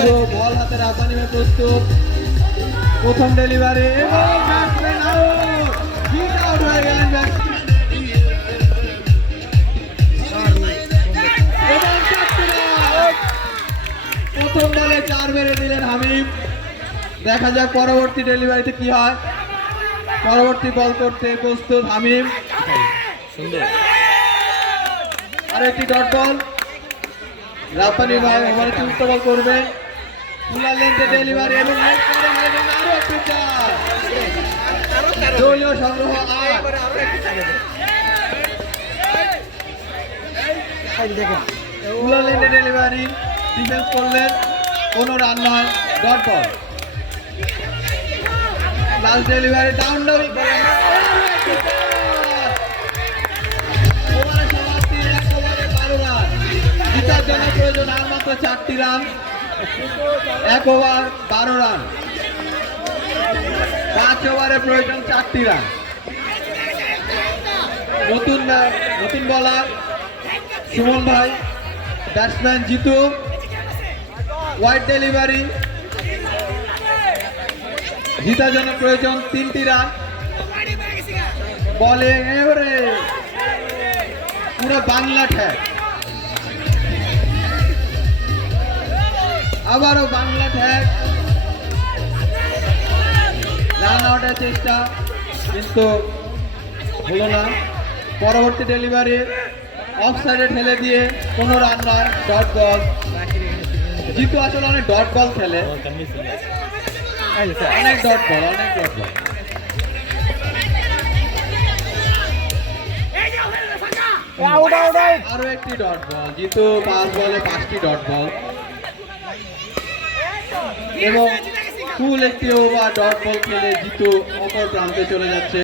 শুরু, বল হাতে রাব্বানি ভাই প্রস্তুত। প্রথম ডেলিভারি এবং ব্যাটসম্যান আউট, হিট আউট হয়ে গেলেন ব্যাটসম্যান। এবং 4টি রান, প্রথম বলে 4 মেরে দিলেন হামিম। দেখা যাক পরবর্তী ডেলিভারিতে কি হয়। পরবর্তী বল করতে প্রস্তুত হামিম। আর একটি ডট বল, রাব্বানি ভাই ওভারে 3টা বল করবে। পুলা লেন্থে ডেলিভারি এবং আরো একটি চার, দলীয় সংগ্রহ 8। পুলা লেন্থে ডেলিভারি, ডিফেন্স করলেন, কোনো রান নয়, dot ball. Last delivery down down করে ওভারে সমাপ্তি, 1 ওভারে 12 রান। জিতার জন্য প্রয়োজন আর মাত্র 4টি রান, 1 ওভার 12 রান। 5 ওভারে প্রয়োজন 4টি রান। নতুন বলার সুমন ভাই, ব্যাটসম্যান জিতু। ওয়াইড ডেলিভারি, জিতার জন্য প্রয়োজন 3টি রান। বলে এবারে পুরো বাংলা ঠ্যাক, আবারও বাংলা ঠ্যাক। রান আউটের চেষ্টা কিন্তু হলো না। পরবর্তী ডেলিভারি অফ সাইডে ঠেলে দিয়ে কোনো রান নয়, ডট বল। জিতু আসলে অনেক ডট বল খেলে, অনেক ডট বল, অনেক ডট বল। আরো একটি ডট বল, জিতু 5 বলে 5টি ডট বল এবং ফুল একটি ওভার ডট বল খেলে জিতু অপর প্রান্তে চলে যাচ্ছে।